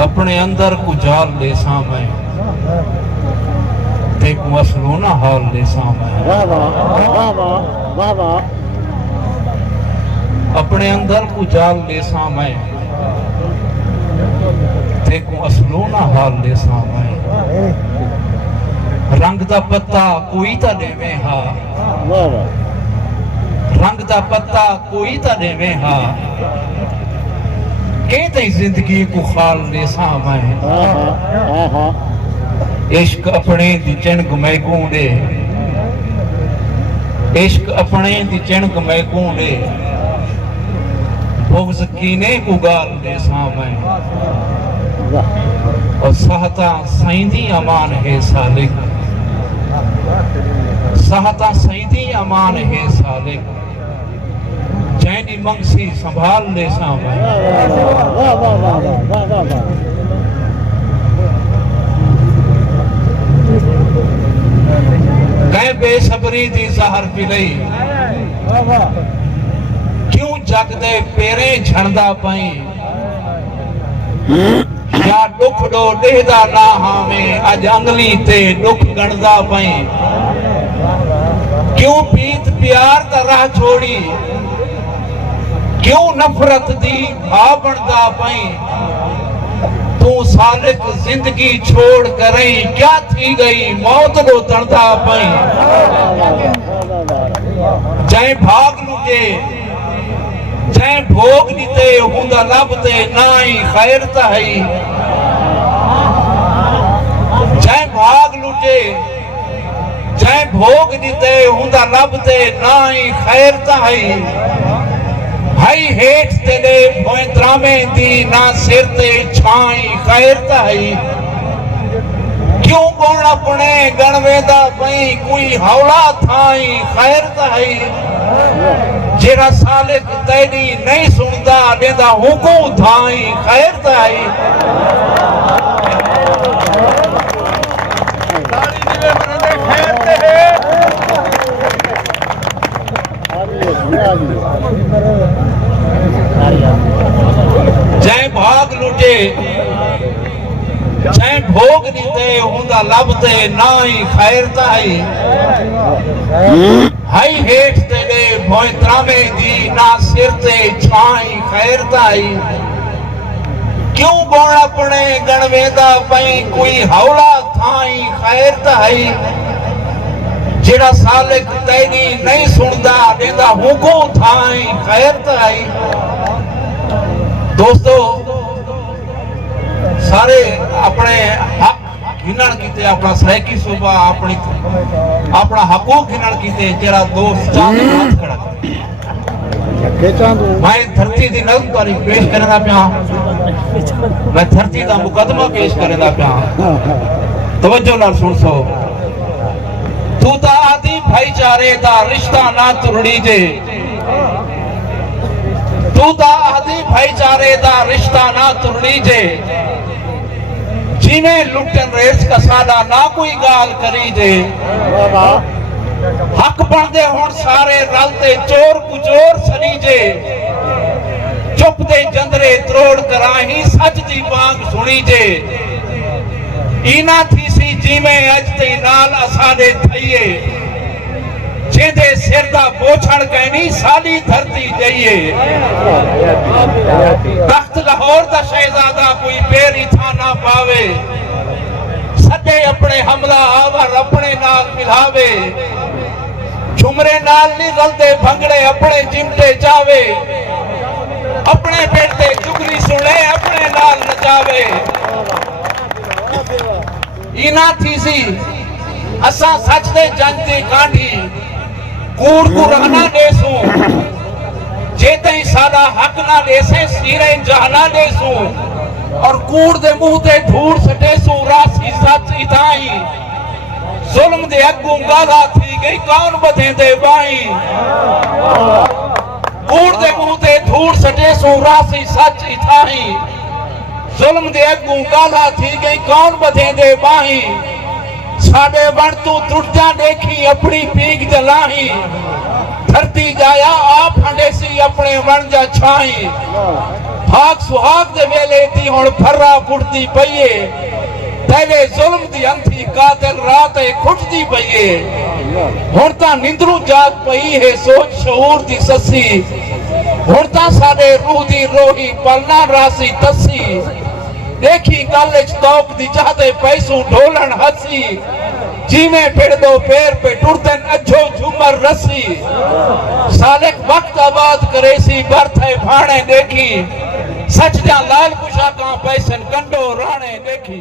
अपने अंदर को जाल ले सामै ते को असलोना हाल ले सामै। अपने अंदर को जाल ले सामै ते को असलोना हाल ले सामै। रंग दा पत्ता कोई ता देवे हा, रंग दा पत्ता कोई ता देवे हा, कहते जिंदगी को खाल दे सामै। इश्क अपने दी चिणक महकूंदे, इश्क अपने दी चिणक महकूंदे, बुग़्ज़ कीने को गाल दे सामै। और सहता सईंदी अमान है सालिक, सहता सईंदी अमान है सालिक, जैनी मंगसी संभाल ले सामै। कह बेसबरी दी ज़हर पिलई, क्यों जग दे पेरे झड़दा पई, या दुख डो देहदा ना हावे अज अंगली ते दुख गणदा पई। क्यों पीत प्यार दा राह छोड़ी, क्यों नफरत दी भा बनदा पई। तू सालिक जिंदगी छोड़ करई, क्या थी गई मौत लो तड़दा पई। जै भाग लुटे जै भोग नीते हुंदा लभते नाई खैर ताई। जै भाग लुटे जै भोग नीते हुंदा लभते नाई खैर ताई। भाई हेठ तेरे भोए त्रामे दी ना सिर ते छाई खैर ताई। क्यों गुण अपने गणवेदा पई, कोई हौला थाई खैर ताई। जेरा सालिक तेरी नहीं सुनदा देदा हुकूं थाई खैर ताई। जै भाग लुटे जै भोग नीते हुंदा लभते नाई खैर ताई। हाई हेठ तेरे भोए त्रामे दी ना सिर ते छाई खैर ताई। क्यों गुण अपने गणवेदा पई, कोई हौला थाई खैर ताई। जेड़ा सालिक तेरी नहीं सुनदा देदा हुकूं थाई खैर ताई। दोस्तों सारे अपने हक घिनण कीते, अपना सहकी सूबा अपनी अपना हकूक घिनण कीते। जेड़ा दोस्त चांद हाथ खड़ा मैं धरती दी नज़म तारीफ पेश करना पिया, मैं धरती दा मुकदमा पेश करना पिया। तवज्जो नाल सुन सो। तू ता आदि भाईचारे दा रिश्ता ना तुरड़ी जे, तू ता आदि भाईचारे दा रिश्ता ना तुरड़ी जे। जिन्हें लुटन रेस का सादा ना कोई गाल करी जे। हक बनदे हुण सारे रलते चोर कुचोर सनी जे। चुप दे जंदरे त्रोड़ कराही सच दी बांग सुनी जे। इना थी सी जिमें अज ते नाल असाडे थईए, जेदे सिर दा बोछड़ कहनी साडी धरती जाइए। तख्त लाहौर दा शहजादा कोई पेरी था ना पावे, सदे अपने हमला आवर अपने नाल मिलावे। झुमरे नाल नहीं रलते भंगड़े अपने चिमटे चावे, अपने पेट ते चुगली सुने अपने नाल नचावे। इना थी सी असा सच दे जंग दी कांढी, कूड़ को रहना देसू। जे तई सादा हक ना देसे सीरे जहना देसू। और कूड़ दे मुंह ते धूड़ सटेसू रासी सच इताई। जुल्म दे अगू गाला थी गई कौन बधेंदे बाई। कूड़ दे मुंह ते धूड़ सटेसू रासी सच इताई। जुल्म दे अगू गाला थी गई कौन बधेंदे बाई। साडे बण तू त्रुटियां देखी अपनी पीक जलाही। धरती जाया आप हंडेसी अपने वण जा छाई भाग सुहाग दे वेले ती हुण फर्रा पुड़ती पईए तेरे जुल्म दी अंधी कातिल रात खुटदी पईए हुण तां निंदरू जाग पई है सोच शऊर दी ससी हुण तां साडे रूह दी रोही पलना रासी तसी देखी गल च तौक दी चाहते पैसू ढोलन हसी जिमें फिर दो पैर पे टुरतन अज्जो झूमर रसी सालिक वक्त आबाद करेसी बरथे भाणे देखी सच जा लाल कुशा का पैसन कंडो राणे देखी।